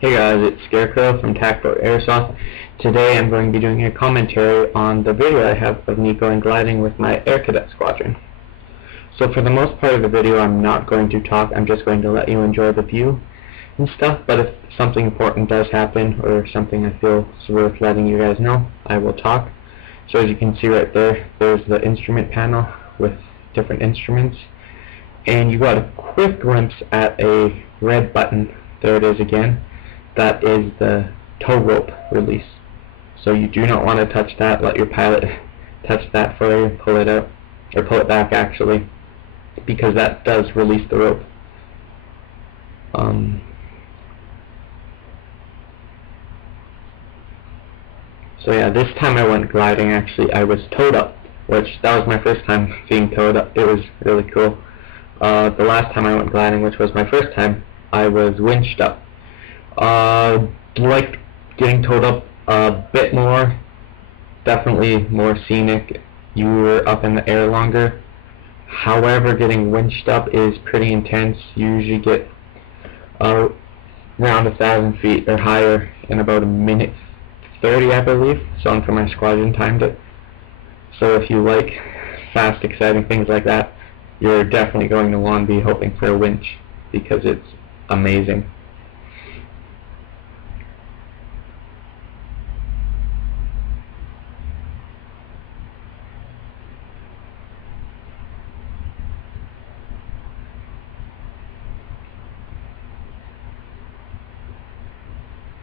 Hey guys, it's Scarecrow from Tactical Airsoft. Today I'm going to be doing a commentary on the video I have of me going gliding with my Air Cadet Squadron. So for the most part of the video I'm not going to talk, I'm just going to let you enjoy the view and stuff, but if something important does happen or something I feel is worth letting you guys know, I will talk. So as you can see right there, there's the instrument panel with different instruments, and you got a quick glimpse at a red button. There it is again. That is the tow rope release. So you do not want to touch that. Let your pilot touch that for you, pull it out, or pull it back actually, because that does release the rope. So yeah, this time I went gliding. Actually, I was towed up, which that was my first time being towed up. It was really cool. The last time I went gliding, which was my first time, I was winched up. Like getting towed up a bit more, definitely more scenic. You were up in the air longer. However, getting winched up is pretty intense. You usually get around 1,000 feet or higher in about a minute 30, I believe. Someone from my squadron timed it. So if you like fast, exciting things like that, you're definitely going to want to be hoping for a winch, because it's amazing.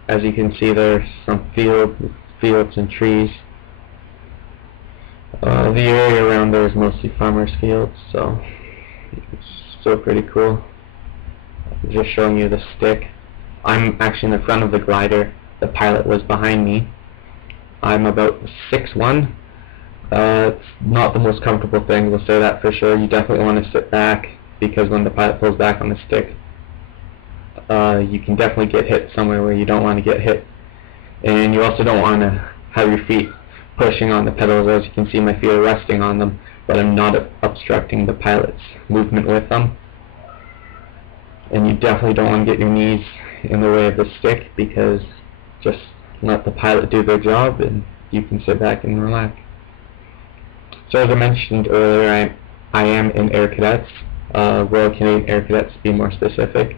As you can see, there's some fields and trees. The area around there is mostly farmers' fields, so it's still pretty cool. Just showing you the stick. I'm actually in the front of the glider. The pilot was behind me. I'm about 6'1". It's not the most comfortable thing, we'll say that for sure. You definitely want to sit back, because when the pilot pulls back on the stick, you can definitely get hit somewhere where you don't want to get hit. And you also don't want to have your feet pushing on the pedals. As you can see, my feet are resting on them, but I'm not obstructing the pilot's movement with them. And you definitely don't want to get your knees in the way of the stick, because just let the pilot do their job and you can sit back and relax. So as I mentioned earlier, I am in Air Cadets, Royal Canadian Air Cadets to be more specific.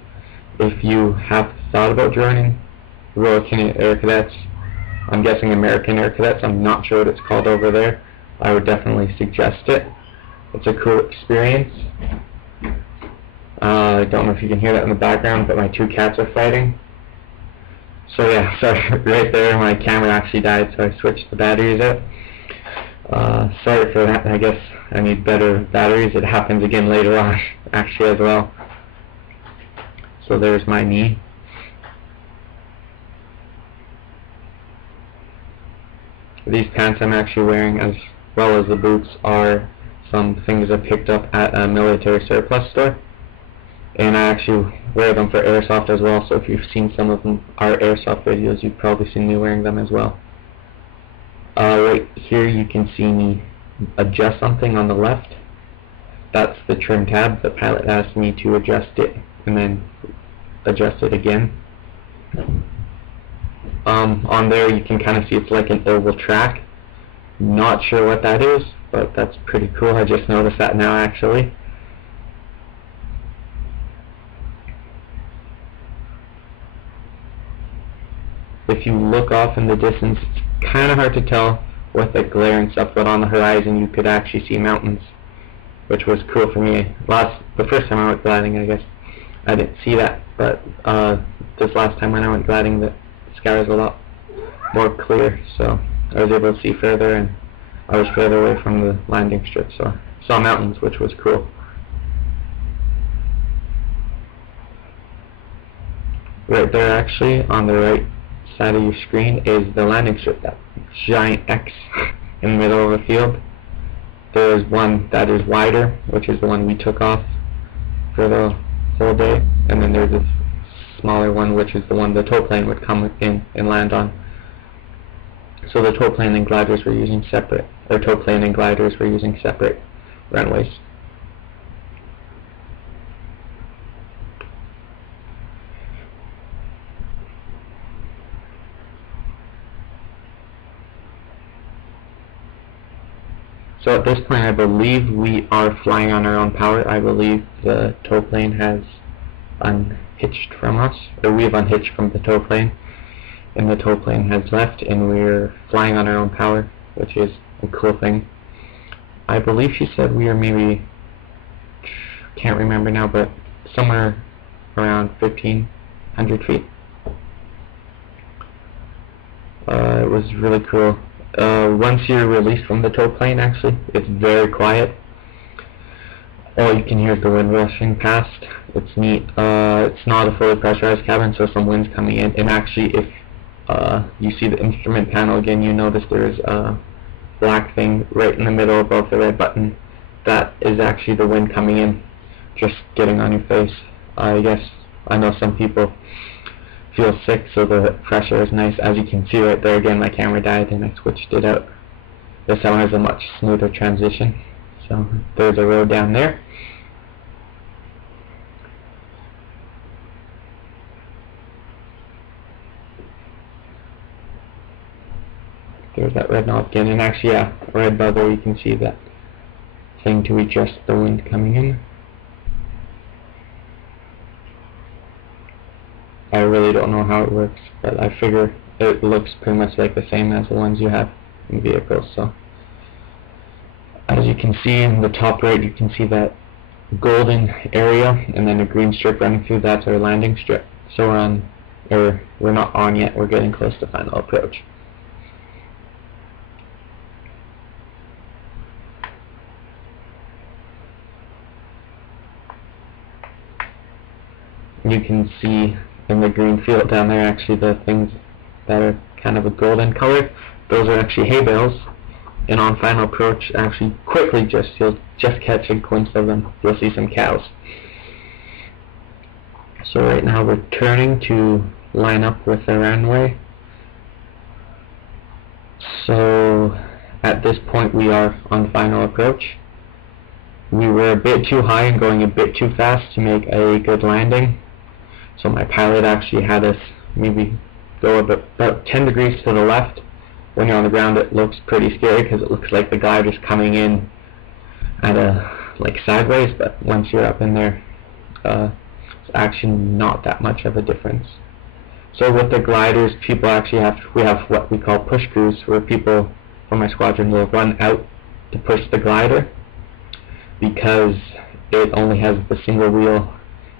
If you have thought about joining Royal Canadian Air Cadets, I'm guessing American Air Cadets, I'm not sure what it's called over there, I would definitely suggest it. It's a cool experience. I don't know if you can hear that in the background, but my two cats are fighting. So yeah, sorry, right there my camera actually died, so I switched the batteries out. Sorry for that. I guess I need better batteries. It happens again later on actually as well. So there's my knee. These pants I'm actually wearing, as well as the boots, are some things I picked up at a military surplus store. And I actually wear them for airsoft as well, so if you've seen some of them, our airsoft videos, you've probably seen me wearing them as well. Right here you can see me adjust something on the left. That's the trim tab. The pilot asked me to adjust it and then adjust it again. On there you can kind of see it's like an oval track. Not sure what that is, but that's pretty cool. I just noticed that now actually. If you look off in the distance, it's kind of hard to tell with the glare and stuff, but on the horizon you could actually see mountains, which was cool for me. The first time I went gliding, I guess I didn't see that, but this last time when I went gliding, the sky was a lot more clear, so I was able to see further, and I was further away from the landing strip, so I saw mountains, which was cool. Right there actually, on the right side of your screen, is the landing strip, that giant X in the middle of the field. There's one that is wider, which is the one we took off for the whole day, and then there's a smaller one, which is the one the tow plane would come in and land on. So the tow plane and gliders were using separate, or tow plane and gliders were using separate runways. So at this point, I believe we are flying on our own power. I believe the tow plane has unhitched from us, or we have unhitched from the tow plane, and the tow plane has left, and we're flying on our own power, which is a cool thing. I believe she said we are maybe, can't remember now, but somewhere around 1,500 feet. It was really cool. Once you're released from the tow plane, actually, it's very quiet. All you can hear is the wind rushing past. It's neat. It's not a fully pressurized cabin, so some wind's coming in. And actually, if you see the instrument panel again, you notice there's a black thing right in the middle above the red button. That is actually the wind coming in, just getting on your face. I guess I know some people feel sick, so the pressure is nice. As you can see right there, again, my camera died and I switched it out. This one has a much smoother transition. So there's a road down there. There's that red knob again, and actually, yeah, right above there you can see that thing to adjust the wind coming in. I really don't know how it works, but I figure it looks pretty much like the same as the ones you have in vehicles. So as you can see in the top right, you can see that golden area and then a green strip running through. That's our landing strip. So we're on, or we're not on yet, we're getting close to final approach. You can see in the green field down there, actually, the things that are kind of a golden color, those are actually hay bales. And on final approach, actually, quickly, you'll just catch a glimpse of them. You'll see some cows. So right now we're turning to line up with the runway. So at this point we are on final approach. We were a bit too high and going a bit too fast to make a good landing. So my pilot actually had us maybe go about 10 degrees to the left. When you're on the ground, it looks pretty scary because it looks like the glider's coming in at like sideways, but once you're up in there, it's actually not that much of a difference. So with the gliders, people actually we have what we call push crews, where people from my squadron will run out to push the glider, because it only has the single wheel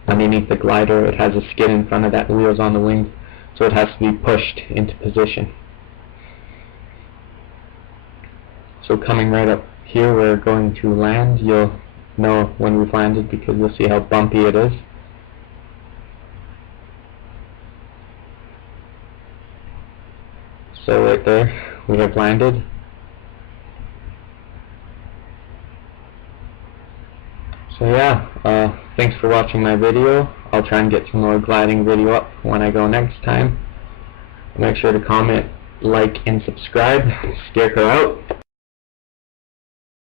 underneath the glider. It has a skid in front of that, the wheel's on the wing, so it has to be pushed into position. So coming right up here, we're going to land. You'll know when we've landed because you'll see how bumpy it is. So right there, we have landed. So yeah, thanks for watching my video. I'll try and get some more gliding video up when I go next time. Make sure to comment, like, and subscribe. Scarecrow out.